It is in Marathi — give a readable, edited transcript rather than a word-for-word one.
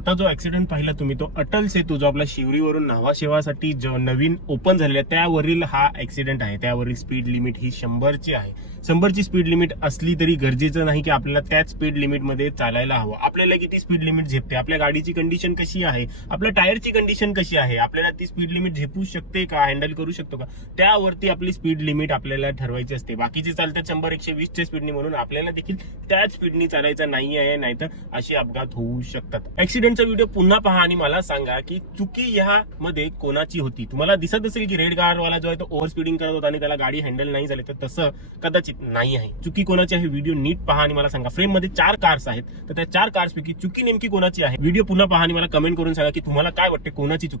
आता जो ऍक्सिडेंट पाहिला तुम्ही तो अटल सेतू जो आपला शिवरीवरून न्हावा शेवासाठी जो नवीन ओपन झालेला आहे त्यावरील हा ऍक्सिडेंट आहे. त्यावरील स्पीड लिमिट ही 100ची आहे. 100ची स्पीड लिमिट असली तरी गरजेचं नाही की आपल्याला त्याच स्पीड लिमिटमध्ये चालायला हवं. आपल्याला किती स्पीड लिमिट झेपते, आपल्या गाडीची कंडिशन कशी आहे, आपल्या टायरची कंडिशन कशी आहे, आपल्याला ती स्पीड लिमिट झेपू शकते का, हँडल करू शकतो का, त्यावरती आपली स्पीड लिमिट आपल्याला ठरवायची असते. बाकीचे चालतात 100-120च्या स्पीडनी, म्हणून आपल्याला देखील त्याच स्पीडनी चालायचं नाही आहे, नाहीतर असे अपघात होऊ शकतात. ऍक्सिडेंटचा व्हिडिओ पुन्हा पहा आणि मला सांगा की चुकी ह्यामध्ये कोणाची होती. तुम्हाला दिसत असेल की रेड कारवाला जो आहे तो ओव्हर स्पीडिंग करत होता आणि त्याला गाडी हँडल नाही झाली, तर तसं कदाचित नाही आहे. चुकी कोणाची आहे व्हिडिओ नीट पहा आणि मला सांगा. फ्रेम मध्ये 4 कार्स आहेत, तर त्या 4 कार्स पैकी चुकी नेमकी कोणाची आहे व्हिडिओ पुन्हा पहा आणि मला कमेंट करून सांगा की तुम्हाला काय वाटते कोणाची चुकी.